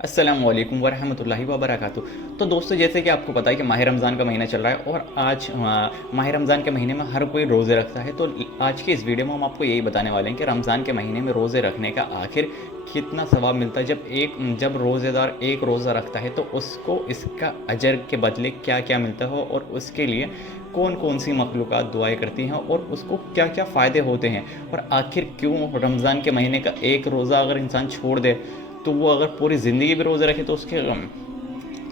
अस्सलाम वालेकुम वरहमतुल्लाहि वबरकातुहू। तो दोस्तों, जैसे कि आपको पता है कि माह रमज़ान का महीना चल रहा है और आज माह रमज़ान के महीने में हर कोई रोज़े रखता है। तो आज की इस वीडियो में हम आपको यही बताने वाले हैं कि रमज़ान के महीने में रोज़े रखने का आखिर कितना सवाब मिलता है। जब रोज़ेदार एक रोज़ा रखता है तो उसको इसका अजर के बदले क्या क्या मिलता है और उसके लिए कौन कौन सी मखलूक़ात दुआएँ करती हैं और उसको क्या क्या फ़ायदे होते हैं, और आखिर क्यों रमज़ान के महीने का एक रोज़ा अगर इंसान छोड़ दे तो वो अगर पूरी ज़िंदगी भी रोज़े रखे तो उसके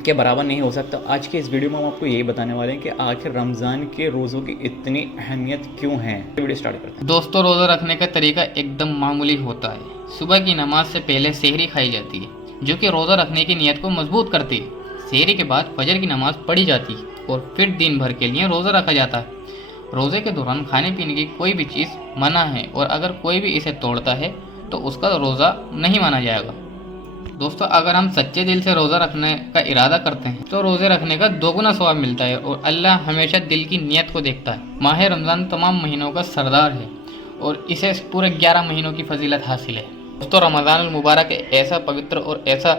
के बराबर नहीं हो सकता। आज के इस वीडियो में हम आपको यही बताने वाले हैं कि आखिर रमज़ान के रोज़ों की इतनी अहमियत क्यों है। वीडियो स्टार्ट करते हैं। दोस्तों, रोज़ा रखने का तरीका एकदम मामूली होता है। सुबह की नमाज से पहले सेहरी खाई जाती है, जो कि रोज़ा रखने की नीयत को मजबूत करती है। सेहरी के बाद फजर की नमाज पढ़ी जाती है और फिर दिन भर के लिए रोज़ा रखा जाता है। रोज़े के दौरान खाने पीने की कोई भी चीज़ मना है और अगर कोई भी इसे तोड़ता है तो उसका रोज़ा नहीं माना जाएगा। दोस्तों, अगर हम सच्चे दिल से रोज़ा रखने का इरादा करते हैं तो रोज़े रखने का दोगुना सवाब मिलता है और अल्लाह हमेशा दिल की नीयत को देखता है। माह रमज़ान तमाम महीनों का सरदार है और इसे पूरे 11 महीनों की फजीलत हासिल है। दोस्तों, रमज़ानुल मुबारक ऐसा पवित्र और ऐसा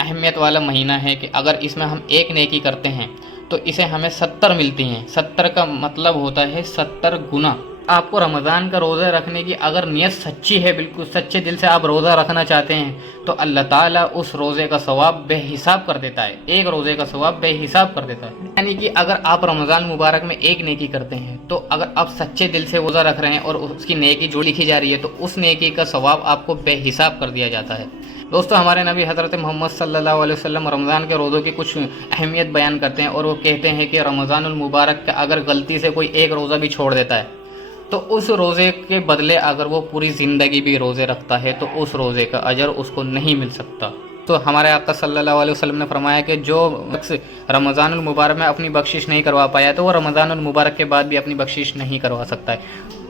अहमियत वाला महीना है कि अगर इसमें हम एक नेकी करते हैं तो इसे हमें 70 मिलती हैं। 70 का मतलब होता है 70 गुना। आपको रमज़ान का रोज़ा रखने की अगर नीयत सच्ची है, बिल्कुल सच्चे दिल से आप रोज़ा रखना चाहते हैं तो अल्लाह ताला उस रोज़े का सवाब बेहिसाब कर देता है। एक रोज़े का सवाब बेहिसाब कर देता है। यानी कि अगर आप रमज़ान मुबारक में एक नेकी करते हैं तो अगर आप सच्चे दिल से रोज़ा रख रहे हैं और उसकी नेकी जो लिखी जा रही है तो उस नेकी का सवाब आपको बेहिसाब कर दिया जाता है। दोस्तों, हमारे नबी हज़रत मोहम्मद सल्लल्लाहु अलैहि वसल्लम रमज़ान के रोज़ों की कुछ अहमियत बयान करते हैं और वो कहते हैं कि रमज़ानुल मुबारक का अगर गलती से कोई एक रोज़ा भी छोड़ देता है तो उस रोज़े के बदले अगर वो पूरी ज़िंदगी भी रोज़े रखता है तो उस रोज़े का अजर उसको नहीं मिल सकता। तो हमारे आका सल्लल्लाहु अलैहि वसल्लम ने फरमाया कि जो शख्स रमज़ानुल मुबारक में अपनी बख्शिश नहीं करवा पाया तो वो रमज़ानुल मुबारक के बाद भी अपनी बख्शिश नहीं करवा सकता है।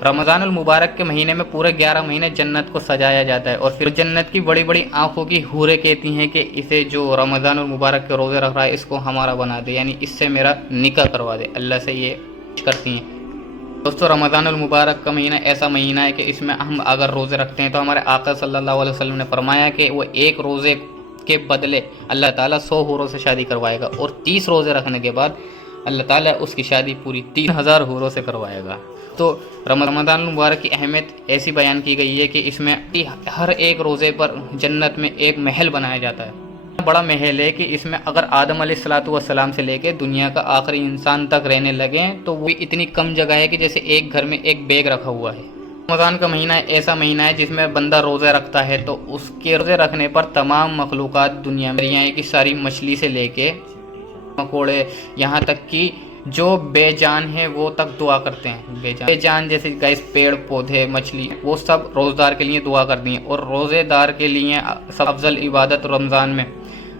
रमज़ानुल मुबारक के महीने में पूरे 11 महीने जन्नत को सजाया जाता है और फिर जन्नत की बड़ी बड़ी आँखों की हूरें कहती हैं कि इसे जो रमज़ानुल मुबारक के रोज़े रख रहा है इसको हमारा बना दे, यानी इससे मेरा निकाह करवा दे। अल्लाह से ये करती हैं। दोस्तों, रमज़ानुल मुबारक का महीना ऐसा महीना है कि इसमें हम अगर रोज़े रखते हैं तो हमारे आका सल्लल्लाहु अलैहि वसल्लम ने फरमाया कि वो एक रोज़े के बदले अल्लाह ताला 100 हूरों से शादी करवाएगा और 30 रोज़े रखने के बाद अल्लाह ताला उसकी शादी पूरी 3000 हूरों से करवाएगा। तो रमज़ानुल मुबारक की अहमियत ऐसी बयान की गई है कि इसमें हर एक रोज़े पर जन्नत में एक महल बनाया जाता है। बड़ा महल है कि इसमें अगर आदम अलैहिस्सलातु वस्सलाम से लेके दुनिया का आखिरी इंसान तक रहने लगे तो वो इतनी कम जगह है कि जैसे एक घर में एक बैग रखा हुआ है। रमज़ान का महीना ऐसा महीना है जिसमें बंदा रोज़े रखता है तो उसके रोज़े रखने पर तमाम मखलूक़ात दुनिया में यहाँ की सारी मछली से लेके मकोड़े यहाँ तक कि जो बेजान है वो तक दुआ करते हैं। बेजान जैसे गैस पेड़ पौधे मछली वो सब रोज़ेदार के लिए दुआ करती हैं और रोज़ेदार के लिए सब अफजल इबादत रमज़ान में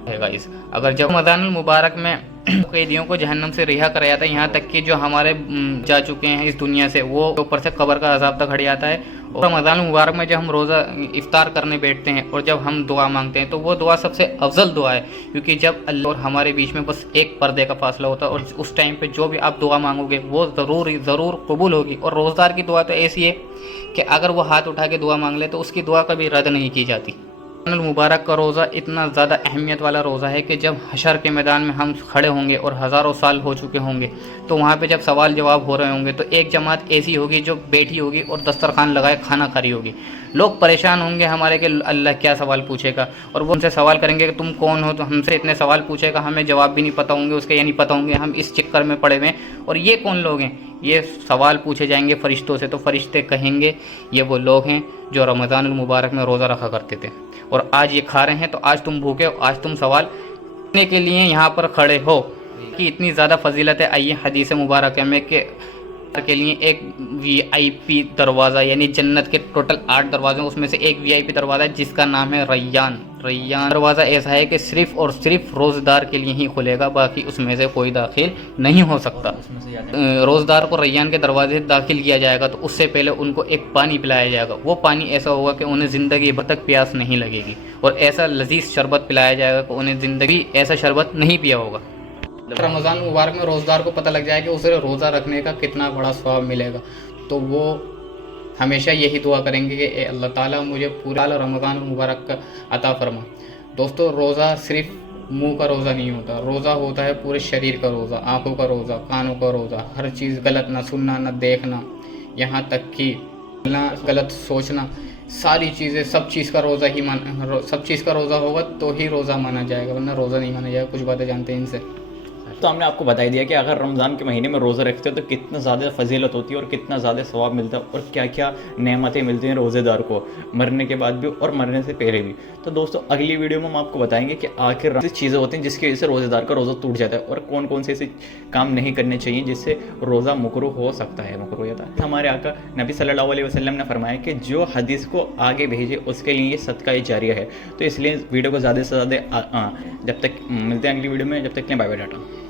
है गाइस। अगर जब रमज़ानुल मुबारक में कैदियों को जहन्नम से रिहा कराया था, यहाँ तक कि जो हमारे जा चुके हैं इस दुनिया से वो ऊपर से कब्र का अजाब तक हट जाता है। और रमज़ानुल मुबारक में जब हम रोज़ा इफ्तार करने बैठते हैं और जब हम दुआ मांगते हैं तो वो दुआ सबसे अफजल दुआ है, क्योंकि जब अल्लाह और हमारे बीच में बस एक पर्दे का फासला होता है और उस टाइम पे जो भी आप दुआ मांगोगे वो ज़रूर कबूल होगी। और रोज़दार की दुआ तो ऐसी है कि अगर वो हाथ उठा के दुआ मांग ले तो उसकी दुआ कभी रद्द नहीं की जाती। रमज़ानुल मुबारक का रोज़ा इतना ज़्यादा अहमियत वाला रोज़ा है कि जब हशर के मैदान में हम खड़े होंगे और हज़ारों साल हो चुके होंगे तो वहाँ पे जब सवाल जवाब हो रहे होंगे तो एक जमात ऐसी होगी जो बैठी होगी और दस्तरखान लगाए खाना खा रही होगी। लोग परेशान होंगे हमारे कि अल्लाह क्या सवाल पूछेगा, और वो उनसे सवाल करेंगे कि तुम कौन हो, तो हमसे इतने सवाल पूछेगा, हमें जवाब भी नहीं पता होंगे उसके, या नहीं पता होंगे, हम इस चक्कर में पड़े हुए और ये कौन लोग हैं। ये सवाल पूछे जाएंगे फरिश्तों से तो फरिश्ते कहेंगे ये वो लोग हैं जो रमज़ानुल मुबारक में रोज़ा रखा करते थे और आज ये खा रहे हैं, तो आज तुम भूखे हो, आज तुम सवाल करने के लिए यहाँ पर खड़े हो। कि इतनी ज़्यादा फजीलत है। आइए हदीस मुबारक में के लिए एक वीआईपी दरवाज़ा, यानी जन्नत के टोटल 8 दरवाजे उसमें से एक वीआईपी दरवाज़ा है जिसका नाम है रैयान। दरवाज़ा ऐसा है कि सिर्फ़ और सिर्फ रोज़ेदार के लिए ही खुलेगा, बाकी उसमें से कोई दाखिल नहीं हो सकता। रोज़ेदार को रैयान के दरवाजे से दाखिल किया जाएगा तो उससे पहले उनको एक पानी पिलाया जाएगा। वो पानी ऐसा होगा कि उन्हें ज़िंदगी भर तक प्यास नहीं लगेगी, और ऐसा लजीज शरबत पिलाया जाएगा कि उन्हें ज़िंदगी ऐसा शरबत नहीं पिया होगा। रमज़ान मुबारक में रोज़ेदार को पता लग जाए कि उसे रोज़ा रखने का कितना बड़ा सवाब मिलेगा तो वो हमेशा यही दुआ करेंगे कि अल्लाह ताला मुझे पूरा रमज़ान मुबारक का अता फरमा। दोस्तों रोज़ा सिर्फ मुंह का रोज़ा नहीं होता, रोज़ा होता है पूरे शरीर का रोज़ा, आंखों का रोज़ा, कानों का रोज़ा, हर चीज़ गलत ना सुनना ना देखना, यहाँ तक कि ना गलत सोचना, सारी चीज़ें सब चीज़ का रोज़ा ही सब चीज़ का रोज़ा होगा तो ही रोज़ा माना जाएगा, वरना रोज़ा नहीं माना जाएगा। कुछ बातें जानते हैं इनसे। तो हमने आपको बता ही दिया कि अगर रमज़ान के महीने में रोज़ा रखते हो तो कितना ज़्यादा फजीलत होती है और कितना ज़्यादा सवाब मिलता है और क्या क्या नेमतें मिलती हैं रोज़ेदार को मरने के बाद भी और मरने से पहले भी। तो दोस्तों अगली वीडियो में हम आपको बताएंगे कि आखिर ऐसी चीज़ें होती हैं जिसकी वजह से रोज़ेदार का रोज़ा टूट जाता है और कौन कौन से ऐसे काम नहीं करने चाहिए जिससे रोज़ा मकरूह हो सकता है, मकरूह होता है। हमारे आका नबी सल्लल्लाहु अलैहि वसल्लम ने फरमाया कि जो हदीस को आगे भेजे उसके लिए ये सदका जारिया है। तो इसलिए वीडियो को ज़्यादा से ज़्यादा जब तक मिलते हैं अगली वीडियो में, जब तक के लिए बाय बाय टाटा।